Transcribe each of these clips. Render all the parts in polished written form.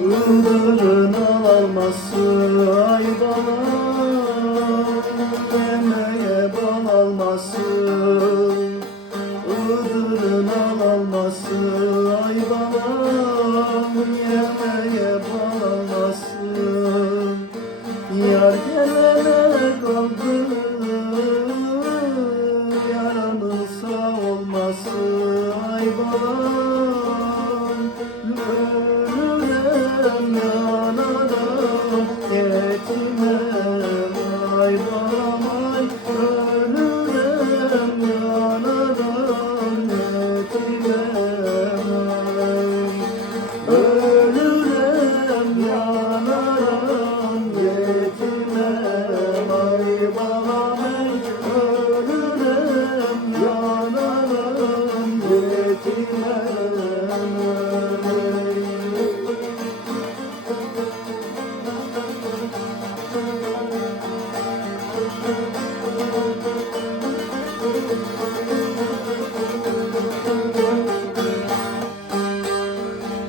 Iğdır'ın alması ay balam, yemeğe bal alması. Iğdır'ın alması ay balam, yemeğe bal alması. Yar gelene kaldı, yaranın sağ olması ay balam. Ölürem yanarım yetime ay balam ay. Ölürem yanarım yetime ay. Ölürem yanarım yetime ay balam ay. Ölürem yanarım yetime ay.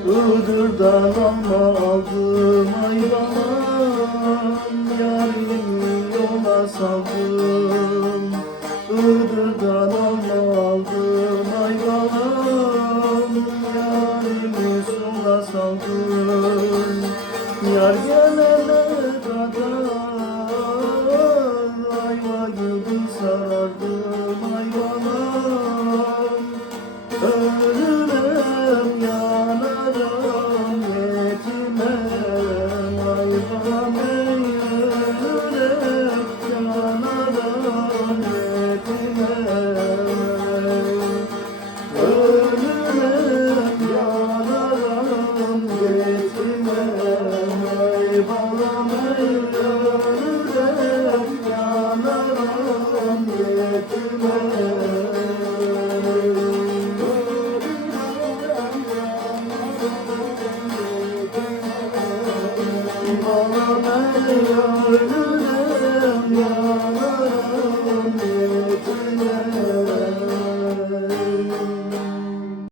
Iğdır'dan alma aldım ay balam, yarimi yola saldım. Iğdır'dan alma aldım ay balam, yarimi sola saldım. Yar gelene kadar ayva gibi sarardım ay balam. Ölürem yanarım yetime ay balam ey. Ölürem yanarım yetime ay. Ölürem yanarım yetime ay balam ey. Ölürem yanarım yetime ay. Balam ey, ölürem